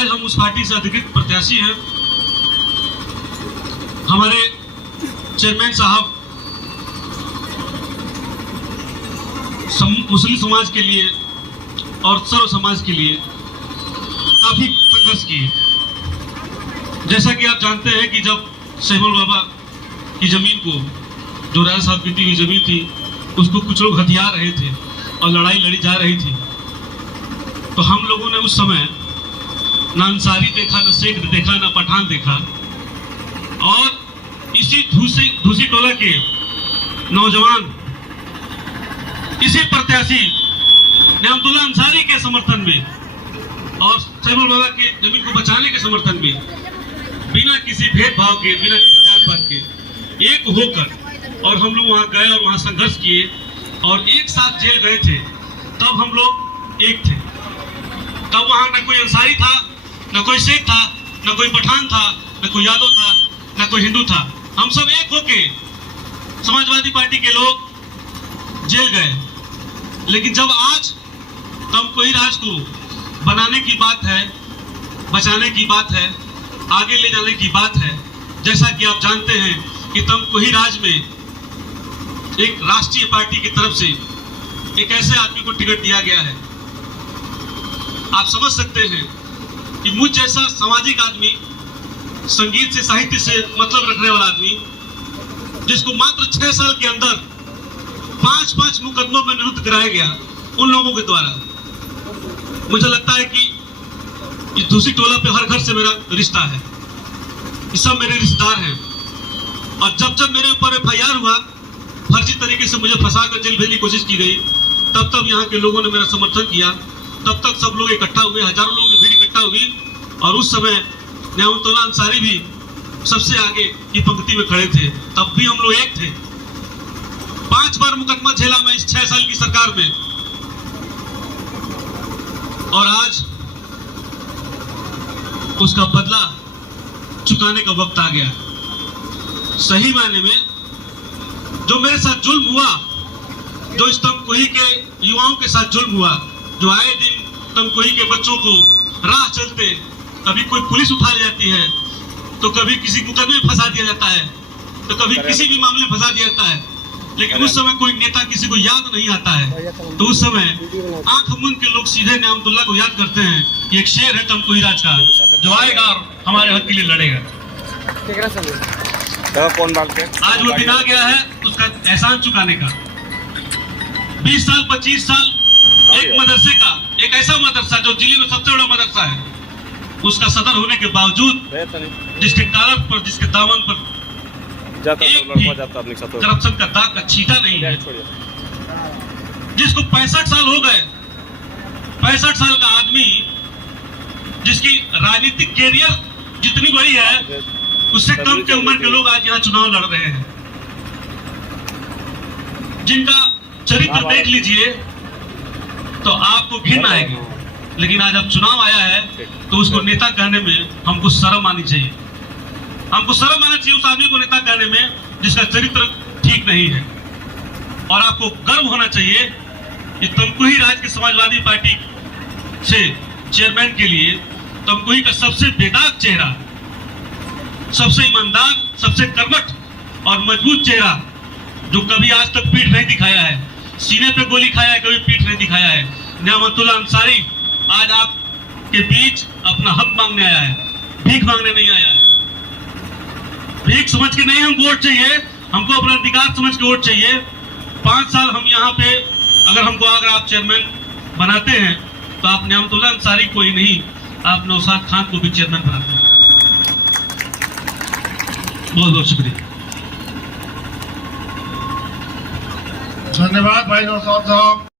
आज हम उस पार्टी से अधिकृत प्रत्याशी हैं। हमारे चेयरमैन साहब मुस्लिम समाज के लिए और सर्व समाज के लिए काफी संघर्ष किए। जैसा कि आप जानते हैं कि जब शहमुल बाबा की जमीन को, जो राजा साहब बीती हुई जमीन थी, उसको कुछ लोग हथिया रहे थे और लड़ाई लड़ी जा रही थी, तो हम लोगों ने उस समय ना अंसारी देखा, ना शेख देखा, ना पठान देखा, और इसी धूसी टोला के नौजवान, इसी प्रत्याशी नेमतुल्लाह अंसारी के समर्थन में और शहमुल बाबा के जमीन को बचाने के समर्थन में बिना किसी भेदभाव के, बिना किसी जात पात के एक होकर, और हम लोग वहां गए और वहां संघर्ष किए और एक साथ जेल गए थे। तब हम लोग एक थे। तब वहां न कोई अंसारी था, न कोई शेख था, न कोई पठान था, न कोई यादव था, न कोई हिंदू था। हम सब एक होके समाजवादी पार्टी के लोग जेल गए। लेकिन जब आज तमकोही राज को बनाने की बात है, बचाने की बात है, आगे ले जाने की बात है, जैसा कि आप जानते हैं कि तमकोही राज में एक राष्ट्रीय पार्टी की तरफ से एक ऐसे आदमी को टिकट दिया गया है। आप समझ सकते हैं कि मुझ जैसा सामाजिक आदमी, संगीत से, साहित्य से मतलब रखने वाला आदमी, जिसको मात्र 6 साल के अंदर 5 मुकदमों में निरुद्ध कराया गया उन लोगों के द्वारा। मुझे लगता है कि इस दूसरी टोला पे हर घर से मेरा रिश्ता है, ये सब मेरे रिश्तेदार हैं। और जब जब मेरे ऊपर FIR हुआ, फर्जी तरीके से मुझे फंसा कर जेल भेजने की कोशिश की गई, तब तब यहाँ के लोगों ने मेरा समर्थन किया। तब तक सब लोग इकट्ठा हुए, हजारों लोगों की भीड़ इकट्ठा हुई, और उस समय नेमतुल्लाह अंसारी भी सबसे आगे की पंक्ति में खड़े थे। तब भी हम लोग एक थे। 5 बार मुकदमा झेला मैं इस 6 साल की सरकार में, और आज उसका बदला चुकाने का वक्त आ गया। सही मायने में जो मेरे साथ जुल्म हुआ, जो इस तमकोही के युवाओं के साथ जुल्म हुआ, जो आए दिन तमकोही के बच्चों को राह चलते कभी कोई पुलिस उठा ले जाती है, तो कभी किसी मुकदमे में फंसा दिया जाता है, तो कभी किसी भी मामले में फंसा दिया जाता है। लेकिन उस समय कोई नेता किसी को याद नहीं आता है, तो उस समय आंख मूंद के लोग सीधे नेमतुल्लाह को याद करते हैं। एक शेर है तमकोही राज का, जो आएगा और हमारे हक के लिए लड़ेगा। आज वो दिन आ गया है उसका एहसान चुकाने का। 20 साल 25 साल एक मदरसे का, एक ऐसा मदरसा जो जिले में सबसे बड़ा मदरसा है, उसका सदर होने के बावजूद जिसके कालर पर, जिसके दामन पर एक भी करप्शन का दाग का छींटा नहीं है, जिसको 65 साल हो गए, 65 साल का आदमी जिसकी राजनीतिक कैरियर जितनी बड़ी है, उससे कम की उम्र के लोग आज यहाँ चुनाव लड़ रहे हैं, जिनका चरित्र देख लीजिए तो आपको घिन आएगी। लेकिन आज अब चुनाव आया है तो उसको नेता कहने में हमको शर्म आनी चाहिए। हमको शर्म आना चाहिए उस आदमी को नेता कहने में जिसका चरित्र ठीक नहीं है। और आपको गर्व होना चाहिए कि तमकोही राज की समाजवादी पार्टी से चेयरमैन के लिए तमकोही का सबसे बेदाग चेहरा, सबसे ईमानदार, सबसे कर्मठ और मजबूत चेहरा, जो कभी आज तक पीठ नहीं दिखाया है, सीने पे गोली खाया है, कभी पीठ नहीं दिखाया है, नेमतुल्लाह अंसारी आज आपके बीच अपना हक मांगने आया है, भीख मांगने नहीं आया है। भीख समझ के नहीं हमको वोट चाहिए, हमको अपना अधिकार समझ के वोट चाहिए। 5 साल हम यहाँ पे, अगर आप चेयरमैन बनाते हैं तो आप नेमतुल्लाह अंसारी को ही नहीं, आप नौशाद खान को भी चेयरमैन बनाते हैं। बहुत बहुत शुक्रिया। धन्यवाद भाई नौशाद साहब।